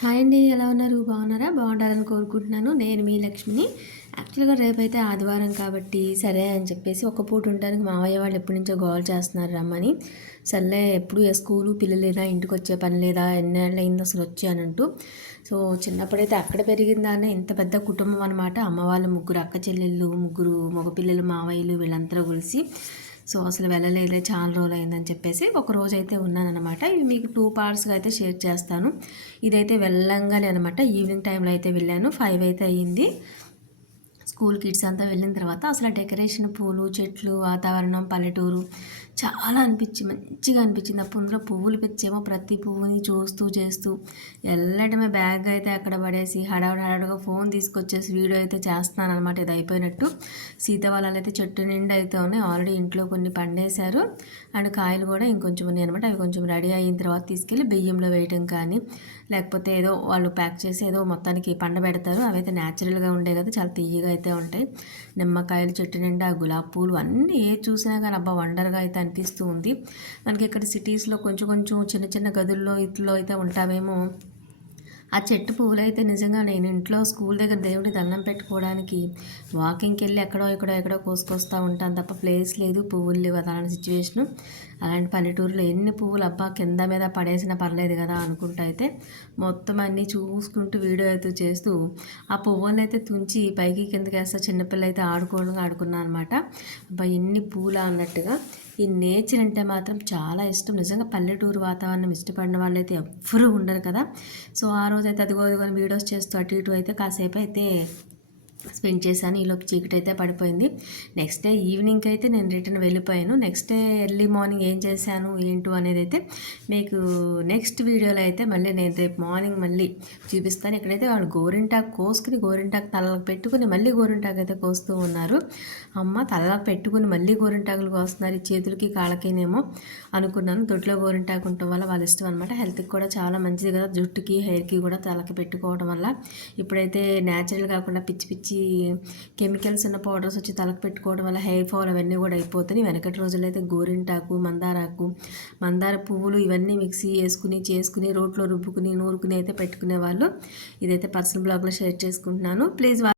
Hi అండి ఎలా ఉన్నారు? బాగున్నారా? బాగుండాలని కోరుకుంటున్నాను. నేను మీ లక్ష్మిని. యాక్చువల్గా రేపైతే ఆదివారం కాబట్టి సరే అని చెప్పేసి ఒక పూట ఉండడానికి మావయ్య వాళ్ళు ఎప్పటి నుంచో గోల్ చేస్తున్నారు రమ్మని. సర్లే ఎప్పుడు ఏ స్కూలు పిల్లలేదా ఇంటికి వచ్చే పని లేదా ఎన్నేళ్ళు అయింది అసలు వచ్చానంటూ సో చిన్నప్పుడైతే అక్కడ పెరిగిందానే ఇంత పెద్ద కుటుంబం అనమాట అమ్మ వాళ్ళు ముగ్గురు అక్క చెల్లెళ్ళు ముగ్గురు మగపిల్లలు మావయ్యలు వీళ్ళంతా కలిసి సో అసలు వెళ్ళలేదులే చాలా రోజులు అయిందని చెప్పేసి ఒక రోజు అయితే ఉన్నానమాట ఇవి మీకు టూ పార్ట్స్గా అయితే షేర్ చేస్తాను. ఇదైతే వెళ్ళంగానే అనమాట ఈవినింగ్ టైంలో అయితే వెళ్ళాను ఫైవ్ అయితే అయ్యింది. స్కూల్ కిడ్స్ అంతా వెళ్ళిన తర్వాత అసలు డెకరేషన్ పూలు చెట్లు వాతావరణం పల్లెటూరు చాలా అనిపించి మంచిగా అనిపించింది. అప్పుడు అందులో పువ్వులు పెంచేమో ప్రతి పువ్వుని చూస్తూ చేస్తూ వెళ్ళటమే బ్యాగ్ అయితే అక్కడ పడేసి హడావుడి హడావుడిగా ఫోన్ తీసుకొచ్చేసి వీడియో అయితే చేస్తున్నాను అనమాట ఇది అయిపోయినట్టు సీతవాళ్ళు అయితే చెట్టు నిండా అయితే ఉన్నాయి. ఆల్రెడీ ఇంట్లో కొన్ని పండేశారు. అండ్ కాయలు కూడా ఇంకొంచెం ఉన్నాయి అనమాట అవి కొంచెం రెడీ అయిన తర్వాత తీసుకెళ్ళి బియ్యంలో వేయటం కానీ లేకపోతే ఏదో వాళ్ళు ప్యాక్ చేసి ఏదో మొత్తానికి పండబెడతారు. అవైతే న్యాచురల్గా ఉండే కదా చాలా తీయగా అయితే ఉంటాయి. నిమ్మకాయలు చెట్టు నిండా గులాబీ పూలు అన్నీ ఏ చూసినా కానీ అబ్బా వండర్గా అయితే అనిపిస్తూ ఉంది. మనకి ఇక్కడ సిటీస్లో కొంచెం కొంచెం చిన్న చిన్న గదుల్లో ఇట్లో అయితే ఉంటామేమో ఆ చెట్టు పువ్వులు అయితే నిజంగా నేను ఇంట్లో స్కూల్ దగ్గర దేవుడి దండం పెట్టుకోవడానికి వాకింగ్కి వెళ్ళి ఎక్కడో ఎక్కడో ఎక్కడో కోసుకొస్తూ ఉంటాను తప్ప ప్లేస్ లేదు పువ్వులు లేవు అలాంటి సిచ్యువేషను. అలాంటి పల్లెటూరులో ఎన్ని పువ్వులు అబ్బా కింద మీద పడేసినా పర్లేదు కదా అనుకుంటూ అయితే మొత్తం అన్నీ చూసుకుంటూ వీడియో అయితే చేస్తూ ఆ పువ్వులను అయితే తుంచి పైకి కిందకి వేస్తా చిన్నపిల్ల అయితే ఆడుకోవడం ఆడుకున్నాను అనమాట. అబ్బా ఎన్ని పూల అన్నట్టుగా ఈ నేచర్ అంటే మాత్రం చాలా ఇష్టం. నిజంగా పల్లెటూరు వాతావరణం ఇష్టపడిన వాళ్ళు అయితే ఎవ్వరూ ఉండరు కదా. సో ఆ రోజైతే అదిగో అదిగో వీడియోస్ చేస్తూ అటు ఇటు అయితే కాసేపు అయితే స్పెండ్ చేశాను. ఈలోపు చీకటి అయితే పడిపోయింది. నెక్స్ట్ డే ఈవినింగ్కి అయితే నేను రిటర్న్ వెళ్ళిపోయాను. నెక్స్ట్ డే ఎర్లీ మార్నింగ్ ఏం చేశాను ఏంటో అనేది అయితే మీకు నెక్స్ట్ వీడియోలో అయితే మళ్ళీ నేను రేపు మార్నింగ్ మళ్ళీ చూపిస్తాను. ఇక్కడైతే వాళ్ళు గోరింటాకు కోసుకుని గోరింటాకు తలలకు పెట్టుకుని మళ్ళీ గోరింటాకు అయితే కోస్తూ ఉన్నారు. అమ్మ తలలకు పెట్టుకుని మళ్ళీ గోరింటాకులు కోస్తున్నారు. ఈ చేతులకి కాళ్ళకేనేమో అనుకున్నాను. దొడ్లో గోరింటాకు ఉండటం వల్ల వాళ్ళ ఇష్టం అనమాట హెల్త్కి కూడా చాలా మంచిది కదా. జుట్టుకి హెయిర్కి కూడా తలకి పెట్టుకోవడం వల్ల ఇప్పుడైతే న్యాచురల్ కాకుండా పిచ్చి పిచ్చి వచ్చి కెమికల్స్ ఉన్న పౌడర్స్ వచ్చి తలకు పెట్టుకోవడం వల్ల హెయిర్ ఫాల్ అవన్నీ కూడా అయిపోతాయి వెనకటి రోజుల్లో అయితే గోరింటాకు మందారాకు మందార పువ్వులు ఇవన్నీ మిక్సీ వేసుకుని చేసుకుని రోట్లో రుబ్బుకుని నూరుకుని అయితే పెట్టుకునే వాళ్ళు ఇదైతే పర్సనల్ బ్లాగ్లో షేర్ చేసుకుంటున్నాను. ప్లీజ్